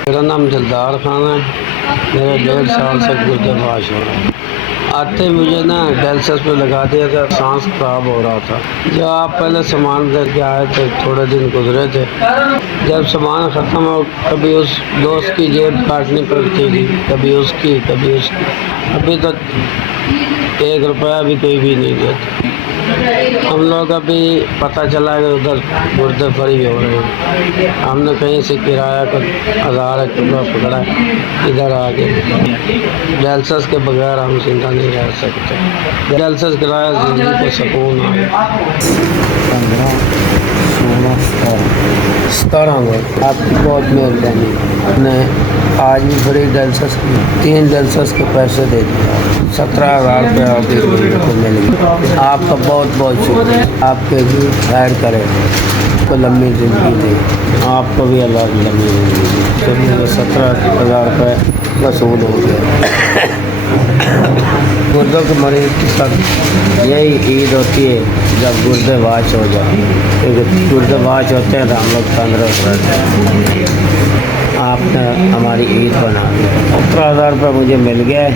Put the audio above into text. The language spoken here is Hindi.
मेरा नाम जलदार खान है। मेरे 1.5 साल से गुर्दे वाश हो रहा है। आते मुझे ना डायलिसिस पे लगा दिया था, सांस खराब हो रहा था। जब आप पहले सामान लेके आए थे, थोड़े दिन गुजरे थे, जब सामान ख़त्म हो कभी उस दोस्त की जेब काटनी पड़ती थी, कभी उसकी कभी उसकी। अभी तक 1 रुपया भी कोई भी नहीं देता। हम लोग अभी पता चला कि उधर गुर्दे फ्री हो रहे हैं। हमने कहीं से किराया का 1000 रुपया पकड़ा, इधर आ गए। डायलिसिस के बगैर हम जिंदा नहीं रह सकते। डायलिसिस कराया, जिंदगी को सुकून आ गया। 15, 16, 17 लोग आपकी बहुत मेहरबानी। ने आज भी बड़ी डायलिसिस की 3 डायलिसिस के पैसे दे दिए। 17,000 रुपया अभी को मिल गया। आपका बहुत बहुत शुक्रिया। आपके भी खैर करे, तो लंबी ज़िंदगी दे। आपको भी अल्लाह की लंबी ज़िंदगी दे। तो मुझे 17,000 रुपये वसूल हो गया। गुर्दों के मरीज के साथ यही ईद होती है जब गुर्दे वाश हो जाते हैं, क्योंकि गुर्दे वाश होते हैं तो हम लोग तंदुरुस्त रहते हैं। आपने हमारी ईद बना दी। 17,000 रुपये मुझे मिल गया है।